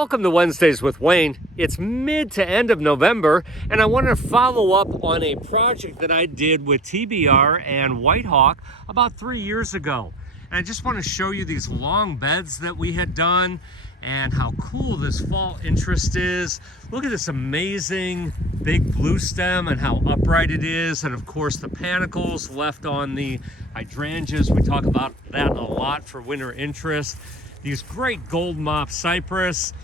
Welcome to Wednesdays with Wayne. It's mid to end of November, and I want to follow up on a project that I did with TBR and White Hawk about 3 years ago. And I just want to show you these long beds that we had done and how cool this fall interest is. Look at this amazing big blue stem and how upright it is, and of course the panicles left on the hydrangeas. We talk about that a lot for winter interest. These great gold mop cypress,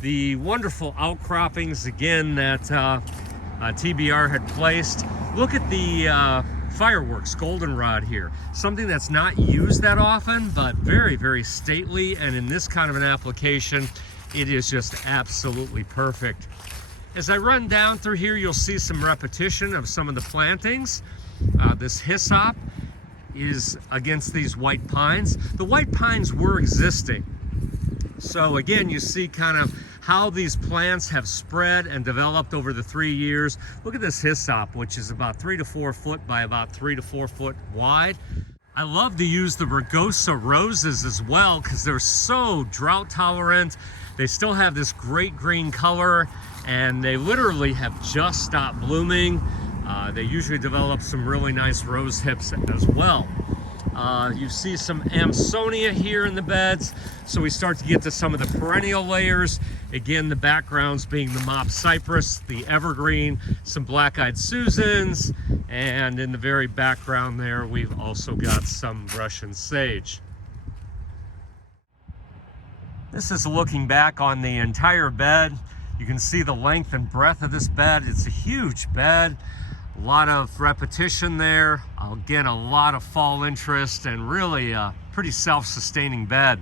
the wonderful outcroppings again that TBR had placed. Look at the fireworks goldenrod here, something that's not used that often, but very, very stately, and in this kind of an application, it is just absolutely perfect. As I run down through here, you'll see some repetition of some of the plantings. This hyssop is against these white pines. The white pines were existing. So again, you see kind of how these plants have spread and developed over the 3 years. Look at this hyssop, which is about 3 to 4 foot by about 3 to 4 foot wide. I love to use the rugosa roses as well because they're so drought tolerant. They still have this great green color, and they literally have just stopped blooming. They usually develop some really nice rose hips as well. You see some Amsonia here in the beds, so we start to get to some of the perennial layers. Again, the backgrounds being the mop cypress, the evergreen, some black-eyed Susans, and in the very background there, we've also got some Russian sage. This is looking back on the entire bed. You can see the length and breadth of this bed. It's a huge bed. A lot of repetition there. Again, a lot of fall interest, and really a pretty self-sustaining bed.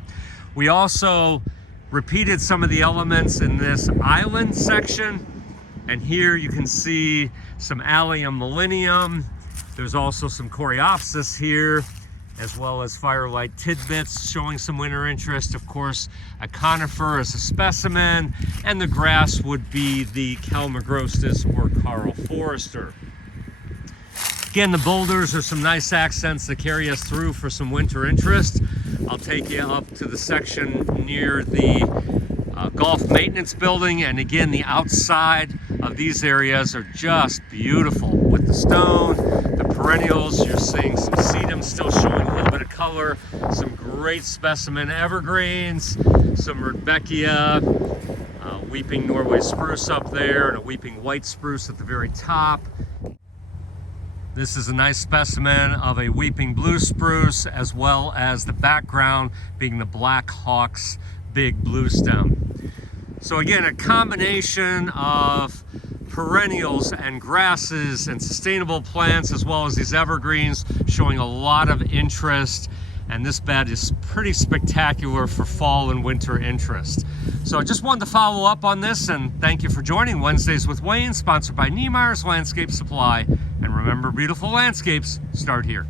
We also repeated some of the elements in this island section, and here you can see some Allium millennium. There's also some Coreopsis here, as well as firelight tidbits showing some winter interest. Of course, a conifer as a specimen, and the grass would be the Calamagrostis or Carl Forester. Again, the boulders are some nice accents that carry us through for some winter interest. I'll take you up to the section near the golf maintenance building, and again, the outside of these areas are just beautiful with the stone, the perennials. You're seeing some sedum still showing a little bit of color, some great specimen evergreens, some Rudbeckia, weeping Norway spruce up there, and a weeping white spruce at the very top. This is a nice specimen of a weeping blue spruce, as well as the background being the Black Hawk's big blue stem. So again, a combination of perennials and grasses and sustainable plants, as well as these evergreens, showing a lot of interest. And this bed is pretty spectacular for fall and winter interest. So I just wanted to follow up on this, and thank you for joining Wednesdays with Wayne, sponsored by Niemeyer's Landscape Supply. And remember, beautiful landscapes start here.